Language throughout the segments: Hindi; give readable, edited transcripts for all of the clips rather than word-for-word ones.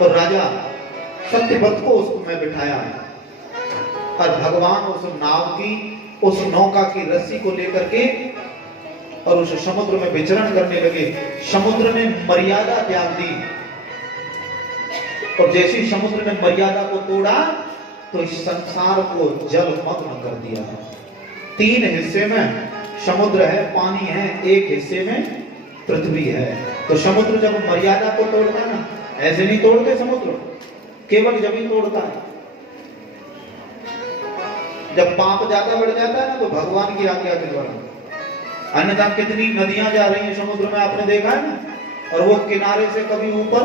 और राजा सत्यव्रत को उसमें बिठाया और भगवान उस नाव की, उस नौका की रस्सी को लेकर के और उस समुद्र में विचरण करने लगे। समुद्र ने मर्यादा त्याग दी और जैसे ही समुद्र ने मर्यादा को तोड़ा तो इस संसार को जलमग्न कर दिया। 3 हिस्से में समुद्र है, पानी है, एक हिस्से में पृथ्वी है। तो समुद्र जब मर्यादा को तोड़ता है ना, ऐसे नहीं तोड़ते समुद्र, केवल जब ही तोड़ता है जब पाप ज्यादा बढ़ जाता है ना, तो भगवान की आज्ञा के द्वारा। अन्यथा कितनी नदियां जा रही हैं समुद्र में, आपने देखा है ना, और वो किनारे से कभी ऊपर,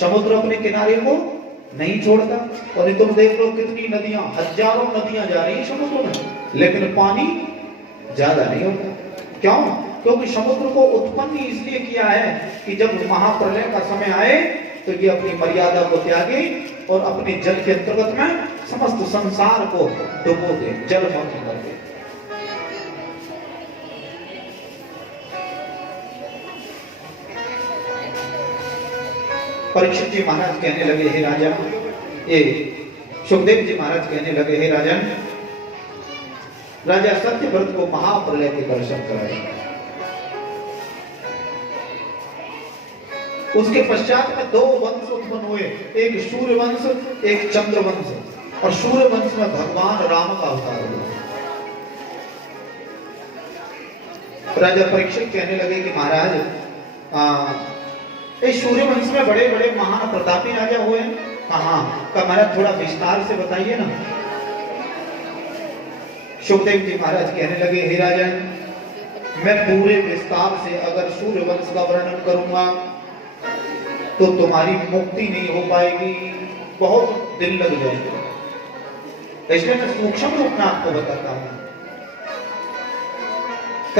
समुद्र अपने किनारे को नहीं छोड़ता। और तुम देख लो कितनी नदियां, हजारों नदियां जा रही हैं समुद्र में, लेकिन पानी ज्यादा नहीं होता। क्यों? क्योंकि समुद्र को उत्पन्न इसलिए किया है कि जब महाप्रलय का समय आए तो ये अपनी मर्यादा को त्यागे और अपने जल के अंतर्गत में समस्त संसार को डुबो दे, जलमग्न कर दे। परीक्षित जी महाराज कहने लगे, हे राजन, ये सुखदेव जी महाराज कहने लगे, हे राजन, राजा सत्यव्रत को महाप्रलय के दर्शन कराए। उसके पश्चात में 2 वंश उत्पन्न हुए, एक सूर्य वंश, एक चंद्र वंश। और सूर्य वंश में भगवान राम का अवतार हुआ। राजा परीक्षित कहने लगे कि महाराज, इस सूर्य वंश में बड़े बड़े महान प्रतापी राजा हुए हैं। कहाँ का महाराज, थोड़ा विस्तार से बताइए ना। सुखदेव जी महाराज कहने लगे, हे राजन, मैं पूरे विस्तार से अगर सूर्य वंश का वर्णन करूंगा तो तुम्हारी मुक्ति नहीं हो पाएगी, बहुत दिन लग जाएंगे। इसलिए मैं सूक्ष्म रूप में आपको बताता हूं।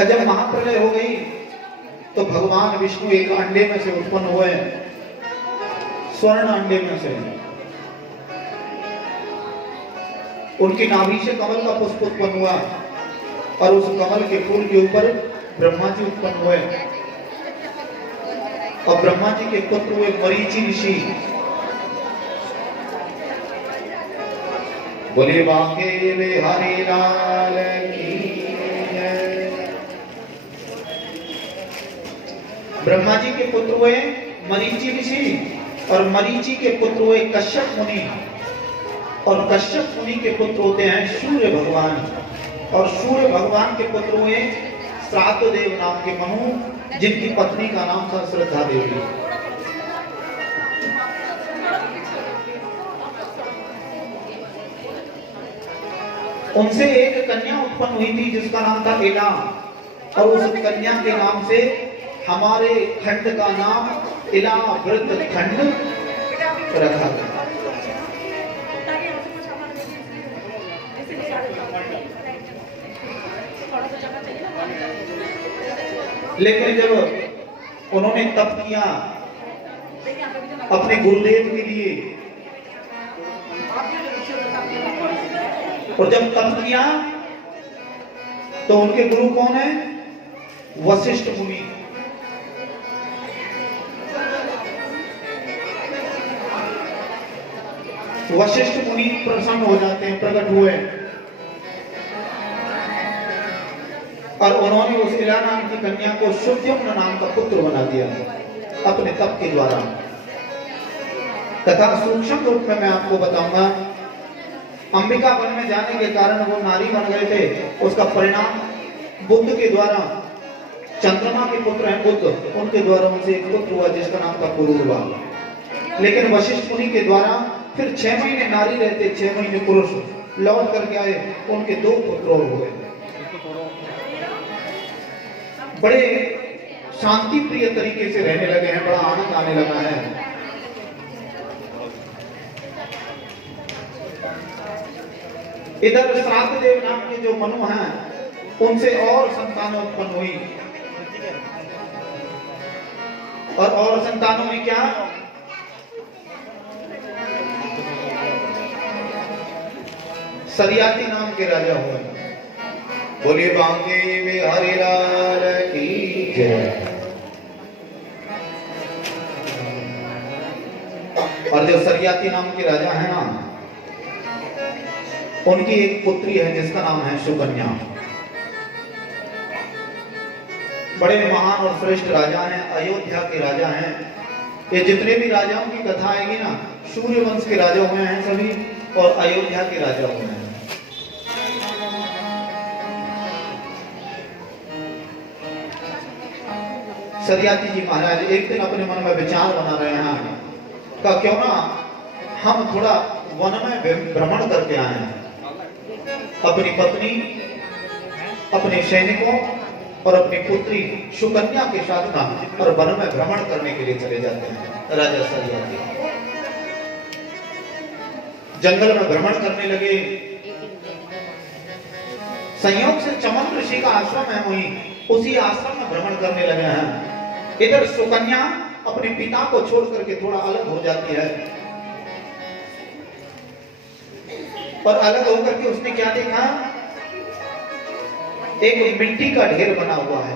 जब महाप्रलय हो गई तो भगवान विष्णु एक अंडे में से उत्पन्न हुए, स्वर्ण अंडे में से। उनकी नाभि से कमल का पुष्प उत्पन्न हुआ और उस कमल के फूल के ऊपर ब्रह्मा जी उत्पन्न हुए और ब्रह्मा जी के पुत्र हुए मरीचि ऋषि। बोले बांके बिहारी लाल की जय। ब्रह्मा जी के पुत्र हुए मरीचि ऋषि और मरीचि के पुत्र हुए कश्यप मुनि और कश्यप मुनि के पुत्र होते हैं सूर्य भगवान और सूर्य भगवान के पुत्र हुए श्रातदेव नाम के मनु, जिनकी पत्नी का नाम था श्रद्धा देवी। उनसे एक कन्या उत्पन्न हुई थी जिसका नाम था इला, और उस कन्या के नाम से हमारे खंड का नाम इलावृत खंड रखा गया। लेकिन जब उन्होंने तप किया अपने गुरुदेव के लिए, और जब तप किया तो उनके गुरु कौन है? वशिष्ठ मुनि। वशिष्ठ मुनि प्रसन्न हो जाते हैं, प्रकट हुए और उन्होंने उस इला नाम की कन्या को शुद्ध्यम्न नाम का पुत्र बना दिया अपने तप के द्वारा। तथा सूक्ष्म रूप में मैं आपको बताऊंगा, अंबिका वन में जाने के कारण वो नारी बन गए थे। उसका परिणाम बुद्ध के द्वारा, चंद्रमा के पुत्र हैं बुद्ध, उनके द्वारा उनसे एक पुत्र हुआ जिसका नाम था पुरुरवा। लेकिन वशिष्ठ मुनि के द्वारा फिर 6 महीने नारी रहते, 6 महीने पुरुष लौट करके आए, उनके 2 पुत्र और हुए। बड़े शांति प्रिय तरीके से रहने लगे हैं, बड़ा आनंद आने लगा है। इधर श्रातदेव नाम के जो मनु हैं, उनसे और संतानें उत्पन्न हुई। और संतानों में क्या? सरियाती नाम के राजा हुए। बोलिए बांके बिहारी लाल की जय। और जो सरियाती नाम के राजा है ना, उनकी एक पुत्री है जिसका नाम है सुकन्या। बड़े महान और श्रेष्ठ राजा हैं, अयोध्या के राजा हैं। ये जितने भी राजाओं की कथा आएगी ना, सूर्य वंश के राजा हुए हैं सभी, और अयोध्या के राजा हुए हैं। सरियाती जी महाराज एक दिन अपने मन में विचार बना रहे हैं का क्यों ना हम थोड़ा वन में भ्रमण करके आए हैं, अपनी पत्नी, अपने सैनिकों और अपनी पुत्री सुकन्या के साथ ना, और वन में भ्रमण करने के लिए चले जाते हैं। राजा सरियाती जंगल में भ्रमण करने लगे। संयोग से चमन ऋषि का आश्रम है, वहीं उसी आश्रम में भ्रमण करने लगे हैं। इधर सुकन्या अपने पिता को छोड़ करके थोड़ा अलग हो जाती है, और अलग होकर के उसने क्या देखा, एक मिट्टी का ढेर बना हुआ है,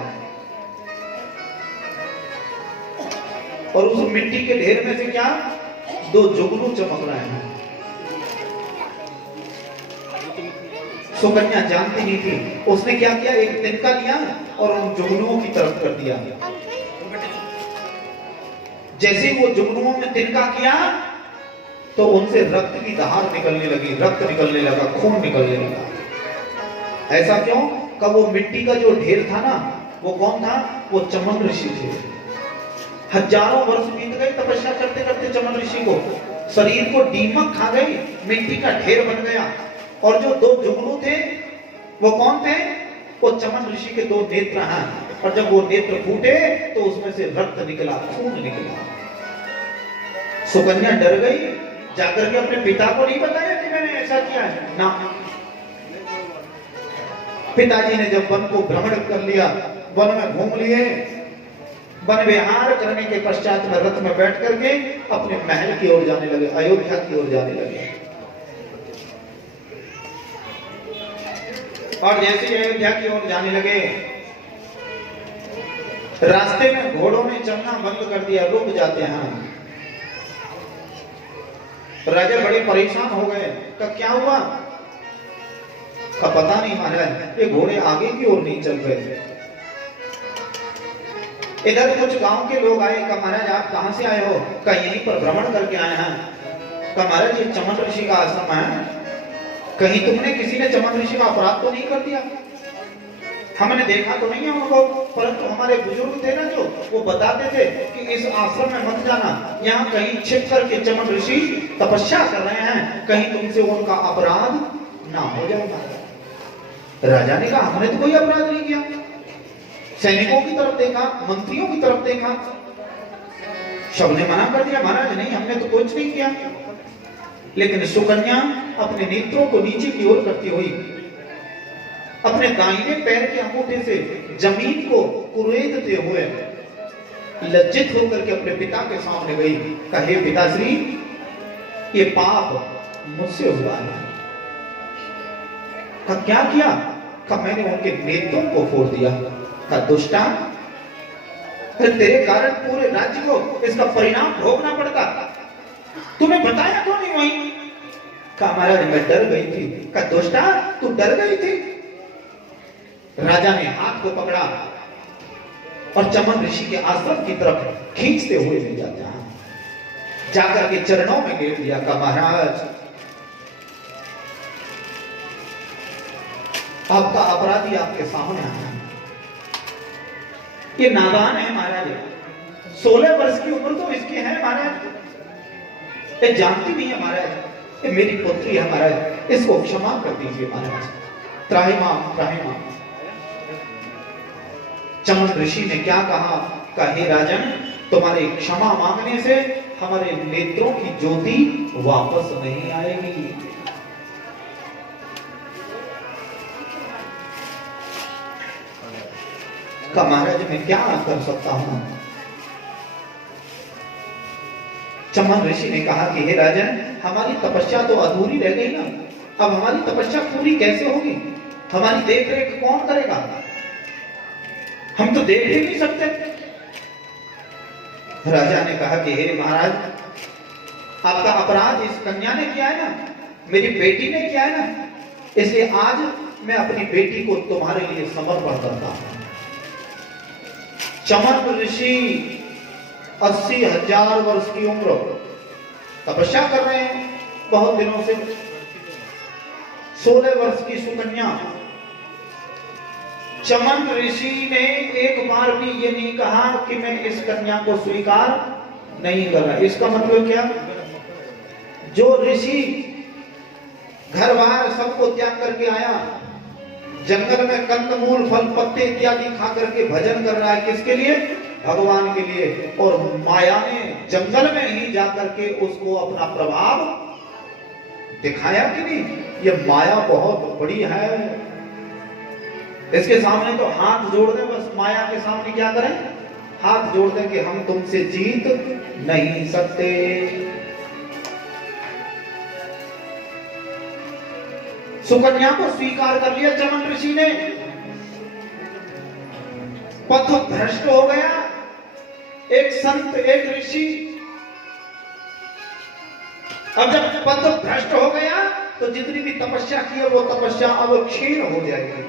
और उस मिट्टी के ढेर में से क्या, दो जुगनू चमक रहे हैं। सुकन्या जानती नहीं थी, उसने क्या किया, एक तिनका लिया और उन जुगनुओं की तरफ कर दिया। जैसे वो जुगनुओं में तिनका किया तो उनसे रक्त की धार निकलने लगी, रक्त निकलने लगा, खून निकलने लगा। ऐसा क्यों? कब वो मिट्टी का जो ढेर था ना, वो कौन था? वो चमन ऋषि थे। हजारों वर्ष बीत गए तपस्या करते करते चमन ऋषि को, शरीर को दीमक खा गई, मिट्टी का ढेर बन गया। और जो दो जुगनू थे वो कौन थे? वो चमन ऋषि के दो नेत्र हैं, और जब वो नेत्र फूटे तो उसमें से रक्त निकला, खून निकला। सुकन्या डर गई, जाकर के अपने पिता को नहीं बताया कि मैंने ऐसा किया है ना। पिताजी ने जब वन को भ्रमण कर लिया, वन में घूम लिए, वन विहार करने के पश्चात में रथ में बैठ करके अपने महल की ओर जाने लगे, अयोध्या की ओर जाने लगे। और जैसे अयोध्या की ओर जाने लगे, रास्ते में घोड़ों ने चलना बंद कर दिया, रुक जाते हैं। राजा बड़े परेशान हो गए, तो क्या हुआ? का पता नहीं महाराज, ये घोड़े आगे की ओर नहीं चल रहे। इधर कुछ गांव के लोग आए, का महाराज आप कहां से आए हो? का यहीं पर भ्रमण करके आए हैं। का महाराज ये चमन ऋषि का आश्रम है, कहीं तुमने किसी ने चमन ऋषि का अपराध तो नहीं कर दिया? हमने देखा तो नहीं है उनको, परंतु हमारे बुजुर्ग थे ना जो, वो बताते थे कि इस आश्रम में मत जाना, यहाँ कहीं छिप करके चमन ऋषि तपस्या कर रहे हैं, कहीं तुमसे उनका अपराध ना हो जाएगा। राजा ने कहा हमने तो कोई अपराध नहीं किया। सैनिकों की तरफ देखा, मंत्रियों की तरफ देखा, सबने मना कर दिया, महाराज नहीं हमने तो कुछ नहीं किया। लेकिन सुकन्या अपने नेत्रों को नीचे की ओर करती हुई अपने दाहिने पैर के अंगूठे से जमीन को कुरेदते हुए लज्जित होकर के अपने पिता के सामने गई। कहे पिताश्री, ये पाप मुझसे हुआ है। का क्या किया? का मैंने उनके नेत्रों को फोड़ दिया। का दुष्टा, तेरे कारण पूरे राज्य को इसका परिणाम भोगना पड़ता, तुम्हें बताया क्यों नहीं? वहीं का महाराज मैं डर गई थी। का दुष्टा, तू डर गई थी? राजा ने हाथ को पकड़ा और चमन ऋषि के आश्रम की तरफ खींचते हुए ले जाता है, जाकर के चरणों में गिर दिया। का महाराज आपका अपराधी आपके सामने आया, ये नादान है महाराज, 16 वर्ष की उम्र तो इसकी है महाराज, ये जानती नहीं है महाराज, ये मेरी पुत्री है महाराज, इसको क्षमा कर दीजिए महाराज, त्राहिमाम त्राहिमाम। चमन ऋषि ने क्या कहा? हे राजन, तुम्हारे क्षमा मांगने से हमारे नेत्रों की ज्योति वापस नहीं आएगी। का महाराज मैं क्या कर सकता हूं? चमन ऋषि ने कहा कि हे राजन, हमारी तपस्या तो अधूरी रह गई ना, अब हमारी तपस्या पूरी कैसे होगी? हमारी देख रेख कौन करेगा? हम तो देख ही नहीं सकते। राजा ने कहा कि हे महाराज, आपका अपराध इस कन्या ने किया है ना, मेरी बेटी ने किया है ना, इसलिए आज मैं अपनी बेटी को तुम्हारे लिए समर्पण करता हूं। चमन ऋषि 80,000 वर्ष की उम्र तपस्या कर रहे हैं बहुत दिनों से। 16 वर्ष की सुकन्या, चमन ऋषि ने एक बार भी ये नहीं कहा कि मैं इस कन्या को स्वीकार नहीं कर रहा। इसका मतलब क्या? जो ऋषि घर बार सबको त्याग करके आया, जंगल में कंदमूल फल पत्ते इत्यादि खा करके भजन कर रहा है, किसके लिए? भगवान के लिए। और माया ने जंगल में ही जाकर के उसको अपना प्रभाव दिखाया कि नहीं? ये माया बहुत बड़ी है, इसके सामने तो हाथ जोड़ दें, बस माया के सामने क्या करें? हाथ जोड़ दें कि हम तुमसे जीत नहीं सकते। सुकन्या को स्वीकार कर लिया चमन ऋषि ने, पथ भ्रष्ट हो गया। एक संत, एक ऋषि, अब जब पथ भ्रष्ट हो गया तो जितनी भी तपस्या की है वो तपस्या अब क्षीण हो जाएगी।